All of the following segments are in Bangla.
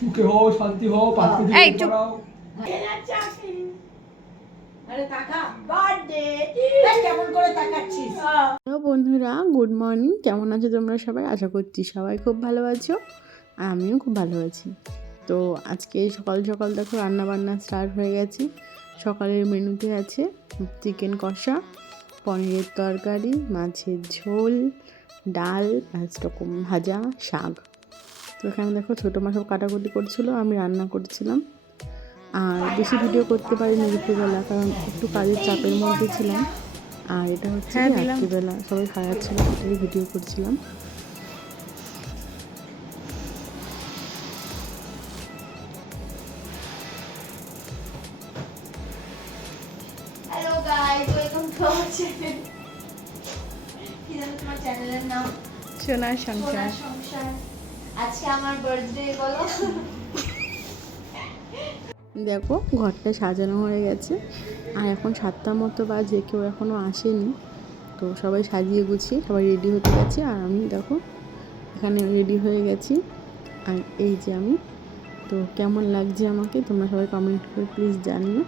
সুখে হও, শান্তি হও, পাঁচকে দিয়ে এই চুপ। করাও। আরে টাকা বার্থডে কেমন করে তাকাচ্ছিস? হ্যালো বন্ধুরা, গুড মর্নিং। কেমন আছো তোমরা সবাই? আশা করছি সবাই খুব ভালো আছো, আর আমিও খুব ভালো আছি। তো আজকে সকাল সকাল দেখো রান্নাবান্না স্টার্ট হয়ে গেছে। সকালের মেনুতে আছে চিকেন কষা, পনিরের তরকারি, মাছের ঝোল, ডাল, 5 রকম ভাজা, শাক। তো এখানে দেখো ছোটো মা সব কাটাকুটি করছিলো, আমি রান্না করছিলাম। আর বেশি ভিডিও করতে পারিনি দুপুরবেলা, কারণ একটু কাজের চাপের মধ্যে ছিলাম। আর এটা হচ্ছে রাত্রিবেলা সবাই খাওয়াচ্ছিল, সেটাই ভিডিও করছিলাম। Hello guys, welcome to our channel. কি জানো তোমার চ্যানেলের নাম? সোনার সংসার। সোনার সংসার। আজকে আমার বার্থডে, বলো। দেখো ঘরটা সাজানো হয়ে গেছে, আর এখন 7টা মতো বাজে, কেউ এখনও আসেনি। তো সবাই সাজিয়ে গুছিয়ে সবাই রেডি হতে গেছে, আর আমি দেখো এখানে রেডি হয়ে গেছি। আর এই যে আমি, তো কেমন লাগছে আমাকে তোমরা সবাই কমেন্ট করে প্লিজ জানিও।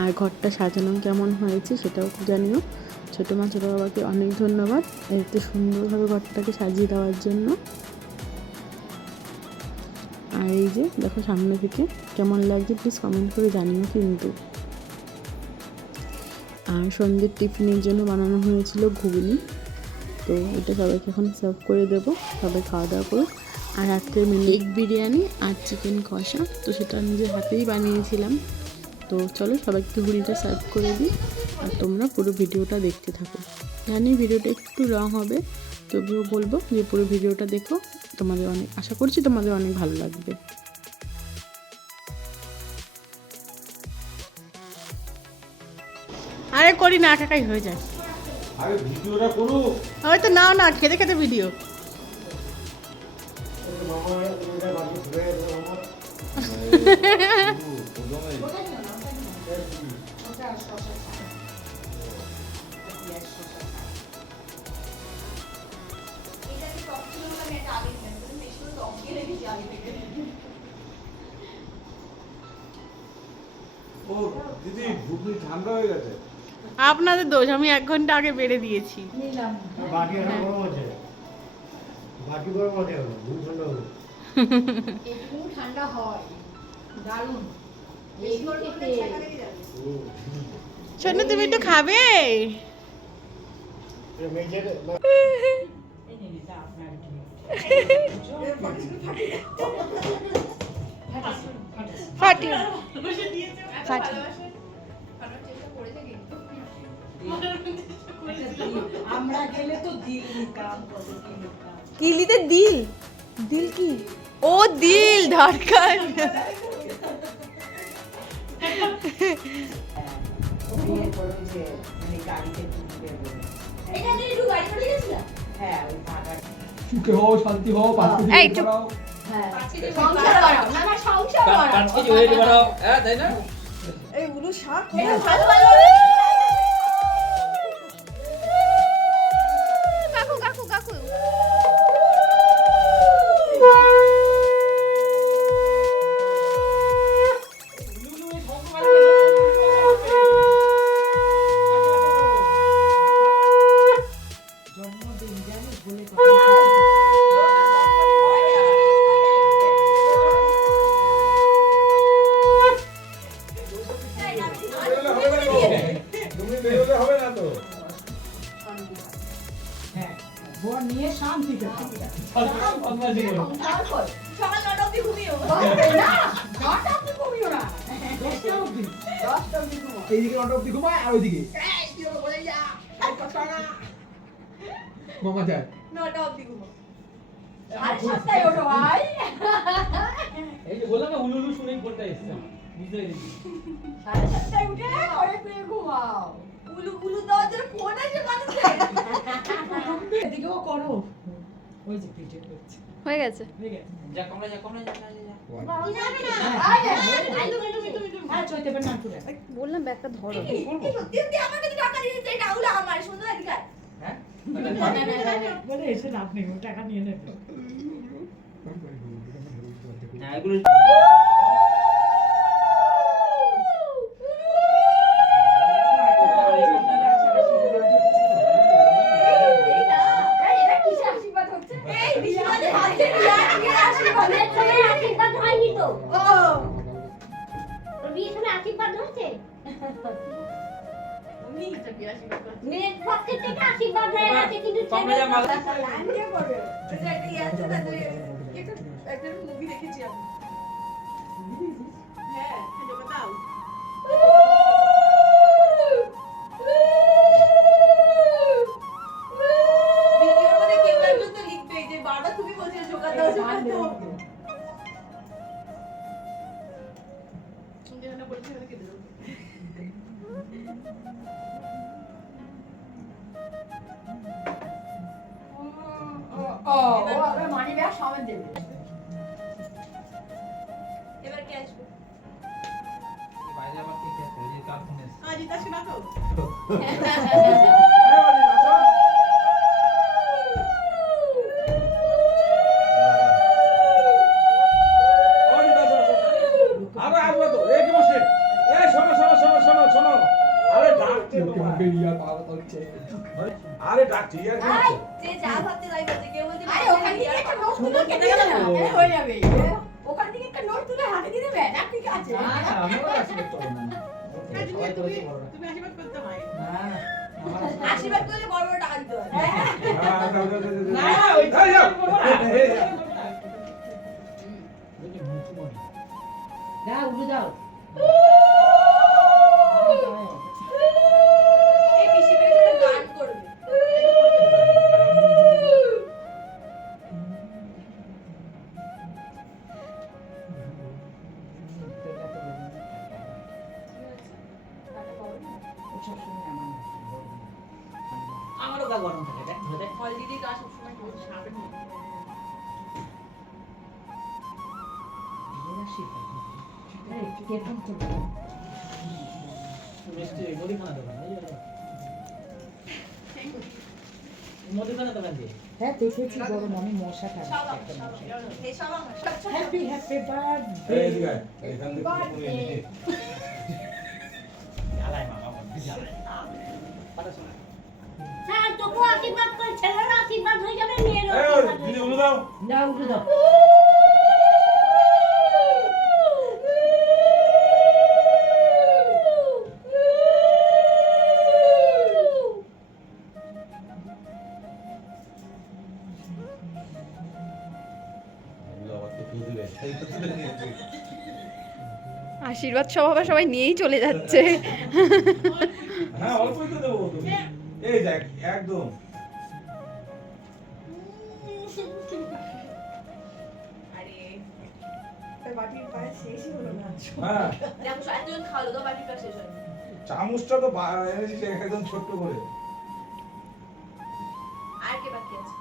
আর ঘরটা সাজানো কেমন হয়েছে সেটাও জানিও। ছোটো মা ছোটো বাবাকে অনেক ধন্যবাদ এত সুন্দরভাবে ঘরটাকে সাজিয়ে দেওয়ার জন্য। আর এই যে দেখো সামনে থেকে কেমন লাগছে প্লিজ কমেন্ট করে জানিও কিন্তু। আর সন্ধ্যের টিফিনের জন্য বানানো হয়েছিল ঘুগনি, তো এটা সবাইকে এখন সার্ভ করে দেবো, সবাই খাওয়া দাওয়া করো। আর রাত্রের মেনু এগ বিরিয়ানি আর চিকেন কষা, তো সেটা নিজের হাতেই বানিয়েছিলাম। তো চলো সবাইকে ঘুগনিটা সার্ভ করে দিই, আর তোমরা পুরো ভিডিওটা দেখতে থাকো। জানি ভিডিওটা একটু রং হবে, তবুও বলবো যে পুরো ভিডিওটা দেখো, তোমাদের অনেক আশা করছি তোমাদের অনেক ভালো লাগবে। আরে করি না, একাই হয়ে যায়। আরে ভিডিওটা করো। হয়তো নাও না, খেতে খেতে ভিডিও। এটা কি টক ছিল না? আমি এটা আগে খেলাম, কিন্তু বেশি করে টক দিয়ে রেখেছি আগে থেকে। ও দিদি, ঘুগনি ঠান্ডা হয়ে গেছে। আপনাদের দোষ, আমি 1 ঘন্টা আগে বেড়ে দিয়েছি। নিলাম বাকি আর গরম আছে, বাকি গরম আছে, দুধ ঠান্ডা হলো। একটু ঠান্ডা হয়, দারুণ। বেশি করে করলে ছাকা লেগে যাবে। শোনো তুমি একটু খাবে? মেজের এই নিন, এটা আপনার কি? ফাটি ফাটি। খাওয়ার চেষ্টা করেছে কিন্তু। আমরা গেলে তো দিল নিতাম, কত কি নিতাম। কিলিতে দিল, দিল কি? ও দিল ধড়কন। বিয়ে করে যে মানে গাড়িতে তুলবে বলে। এখানে একটু গাড়ি করে গেছিলা? হ্যাঁ, ওই ফাঁকা। সুখে হও, শান্তি হও, পাঁচকে এই দিয়ে চুপ। করাও। হ্যাঁ, সংসার বাড়াও। না না, সংসার বাড়াও। 5 কেজি ওয়েট বাড়াও, হ্যাঁ তাই না? এই উলু শাক ভালো ভালো। কাকু কাকু কাকু। জন্মদিন জানি বলে তুমি বেরোলে হবে না তো। হ্যাঁ, বর নিয়ে শান্তিতে থাকি। তারপর সকাল 9টা অবধি ঘুমিও। না, 9টা অবধি ঘুমিও না, 10টা অবধি। 10টা অবধি ঘুমাও। এইদিকে 9টা অব্দি ঘুমায়, আর ওইদিকে এই তুই ওকে বলে যা। আর কথা না। মামা যায়। 9টা অবধি ঘুমো। আর 7টায় ওঠো ভাই। এই যে বললাম না উলুলু শুনেই পড়তে এসেছে, বুঝতে পেরেছি। 7:30টায় উঠে ঘরে শুয়ে ঘুমাও। উলু উলু দেওয়ার জন্য ফোন আছে মানুষের। এদিকেও করো। ওই যে পিঠে করছে। হয়ে গেছে। হয়ে গেছে। যা কমলা যা। কি যাবে না? হ্যাঁ, আয় তুমি। হ্যাঁ, চলতে পারে না তুলে। বললাম ব্যাগটা ধরো। সত্যি সত্যি আমার কাছে টাকা দিয়ে দিতে, এটা হলো আমার। সুন্দর এদিকে আয়। হ্যাঁ? বলে এসে লাভ নেই, ও টাকা নিয়ে নেবে। এগুলো এটা কিসের আশীর্বাদ হচ্ছে? এই বিশালের হাতে বিরাট আশীর্বাদ হচ্ছে। আশীর্বাদ হয়নি তো ও তোর বিয়ের সময় আশীর্বাদ হয়েছে মেয়ের পক্ষে থেকে আশীর্বাদ হয়ে গেছে কিন্তু কমে যা মাল লাইন দিয়ে পড়বে। ওই যে একটা ইয়ে আছে না, যে একটা মুভি দেখেছি আমি। হ্যাঁ, এটা বাতাও। ভিডিওর মধ্যে কেউ একজন তো লিখবে যে বারবার তুমি বলছো জোকা দাও জোকা দাও। যেখানে বলছি ওখানে কেটে দাও। ওরা মানি ব্যাগ সমেত দেবে। এবার কে আসবে? বাইরে আবার কে খেতে ওই যে কার ফোন এসেছে জিতা শোনা তো। আরে আসবে তো এই কি বসে এই শোনো শোনো শোনো শোনো শোনো আরে ডাকছে মুখে তোমার মুখে ইয়া পাওয়া করছে আরে ডাকছে ইয়ার কি হচ্ছে যে যা ভাবতে তাই করছে, কেউ বলছে আরে ওখান থেকে একটা নোট তুলে কেটে গেল না, এ হয়ে যাবে। ওখান থেকে একটা নোট তুলে হাতে দিয়ে দেবে, না ঠিক আছে। না না আমরা আশীর্বাদ করব না সবাই করেছে বড়রা তুমি আশীর্বাদ করতে হয়। না না আমার আশীর্বাদ করলে বড় বড় টাকা দিতে হয়। হ্যাঁ দাও দাও দাও না ওই এই যাও না উঠে যাও এই পিসি বের করে গান করবে। আমারও গা গরম থাকে দেখ ধরে ফল দিদি গা সবসময় কেউ সামনে নিয়ে। মিষ্টি মুদিখানা দোকান এই যে মুদিখানা দোকান দিয়ে হ্যাঁ দেখেছি বড় আমি মশা খাই সবাই এই সবাই হ্যাপি হ্যাপি বার্থডে এই দিকে এখান থেকে পুরো নিয়ে জ্বালায় মা বাবা জ্বালায় কথা শোনা হ্যাঁ তোকে আশীর্বাদ করে ছেলেরা আশীর্বাদ হয়ে যাবে মেয়ের এই আশীর্বাদ দিদি হয়ে উঠে দাও না উঠে দাও আবার তো তুই দিলে এই তো তুলে নিয়েছি আশীর্বাদ সবাই নিয়েই চলে যাচ্ছে। হ্যাঁ অল্পই তো দেবো তুমি এই দেখ একদম আরে এই বাটির পায়ে শেষই হলো না। হ্যাঁ দেখো এতজন খাওয়ালো তো বাটির পায়ে শেষ হয়নি। চামচটা তো এনেছিস একদম ছোট্ট করে আর কে বাকি আছে?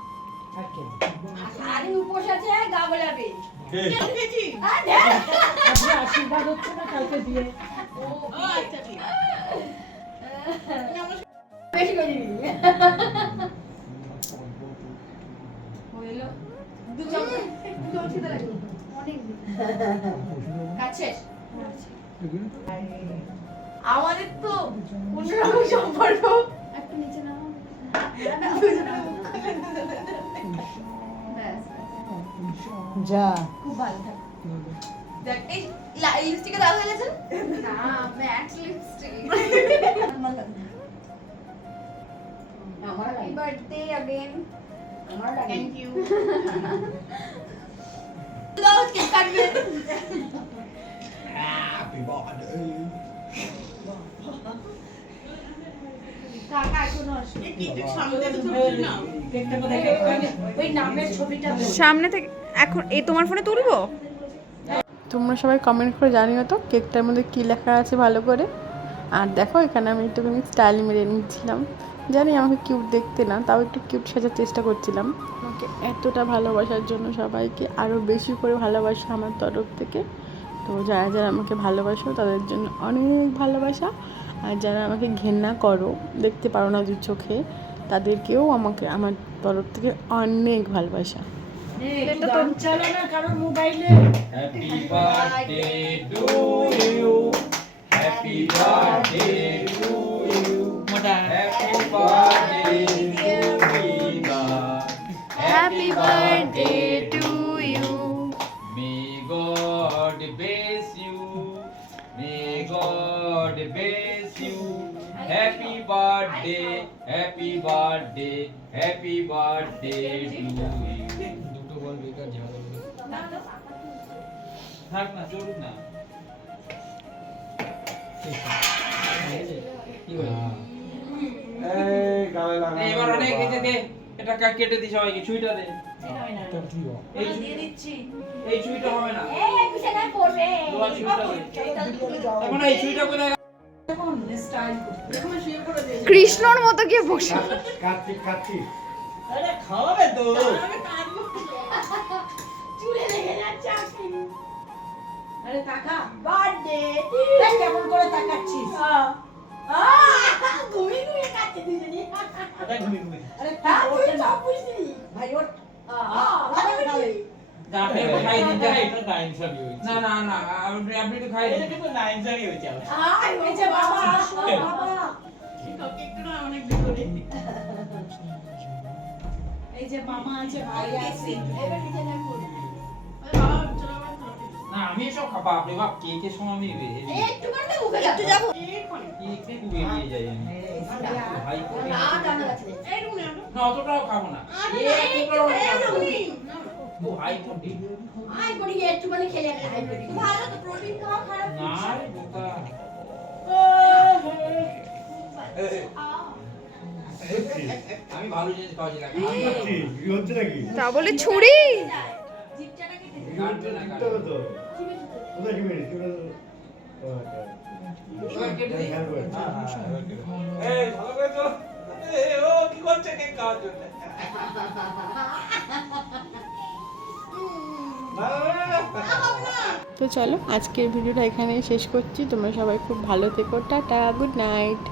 আর কে সারাদিন উপোস আছে, গা গোলাপি। কে আর দেখ। আজকে আশীর্বাদ হচ্ছে না কালকে দিয়ে ও আচ্ছা ঠিক বেশি করে দিবি। হইলো দু চামচ খেতে লাগবে অনেক কাছে আমাদের তো অন্যরকম সম্পর্ক। একটু নিচে নাও। ব্যাস, যা খুব ভালো থাকে। দেখ এই লিপস্টিকে লাল হয়ে গেছে না, ম্যাক্স লিপস্টিক। আমার হ্যাপি লাগে। বার্থডে अगेन আমার লাগে। থ্যাংক ইউ দাও কেক কাটবে হ্যাপি বার্থডে কাকা এখনো আসবে। কেকটা কোথায় ওই নামের ছবিটা দাও। সামনে থেকে এখন এই তোমার ফোনে তুলবো। তোমরা সবাই কমেন্ট করে জানিও তো কেকটার মধ্যে কী লেখা আছে ভালো করে। আর দেখো এখানে আমি একটুখানি স্টাইল মেরে নিচ্ছিলাম, জানি আমাকে কিউট দেখতে না, তাও একটু কিউট সাজার চেষ্টা করছিলাম। আমাকে এতটা ভালোবাসার জন্য সবাইকে আরও বেশি করে ভালোবাসা আমার তরফ থেকে। তো যারা যারা আমাকে ভালোবাসো তাদের জন্য অনেক ভালোবাসা, আর যারা আমাকে ঘেন্না করো, দেখতে পারো না দু চোখে, তাদেরকেও আমাকে আমার তরফ থেকে অনেক ভালোবাসা। একটু গান চালা না কারোর মোবাইলে। Happy birthday to you, happy birthday to you, happy birthday to you, happy birthday to you. May God bless you, may God bless you. Happy birthday, happy birthday, happy birthday to you. দুটো বল বেকার ঝাড়া থাক না, চলুক না। কি করে এই গালে লাগা এবার অনেক দে, এটা কেটে দি সবাইকে, ছুঁইটা দে। তোর তুই বল এই দিয়ে দিচ্ছি। এই ছুঁইটা হবে না, এই বিছানায় পড়বে দোয়া ছুঁইটা দে। এখন এই ছুঁইটা কোথায়? এখন স্টাইল করতে। কৃষ্ণর মতো গিয়ে বসে কার্তিক কার্তিক আরে খাওয়াবে তো। চুলে লেগে যাচ্ছে আজকে আরে টাকা বার্থডে কেমন করে তাকাচ্ছিস? ঘুমিয়ে ঘুমিয়ে কাটতে দুজনে এটা ঘুমি ঘুমি। আরে হ্যাঁ তুই তুই ওঠে না। সব বুঝলি ভাই ওঠ। ভালো বুঝলি আপনি একটু খাই দিন যাই। এটা নাইনসাবি হয়েছে। না না না, আপনি একটু খাই দিন। কিন্তু নাইনসাবি হয়েছে আমার। আয় ওই যে বাবা বাবা এই যে মামা আছে ভাই আছে। এবার বিছানায় পড়বে না আমি এসব খাবা, আপনি বাপ কেকের সময় আমি একটু করে মুখে একটু যাবো কেকে কুড়িয়ে নিয়ে যাই আমি। ভাই করে না জানা আছে না, অতটাও খাবো না। একটু খেয়ে নাও নি ও হাই প্রোটিন। আয় পড়ি একটু মানে খেলে একটা হাই পড়ি ভালো তো প্রোটিন খাওয়া খারাপ না রে বোকা। আমি ভালো জিনিস খাওয়াছি না। কি হচ্ছে নাকি তা বলে ছুরি জিপটাটা কেটে দে কাটবে না, দিতে হবে তো কোথায় কি মেরে তুই এবার কেটে দিই। এই ভালো করে চলো। এই ও কি করছে কেক খাওয়ার জন্য? না তো চলো আজকের ভিডিওটা এখানেই শেষ করছি। তোমরা সবাই খুব ভালো থেকো, টাটা, গুড নাইট।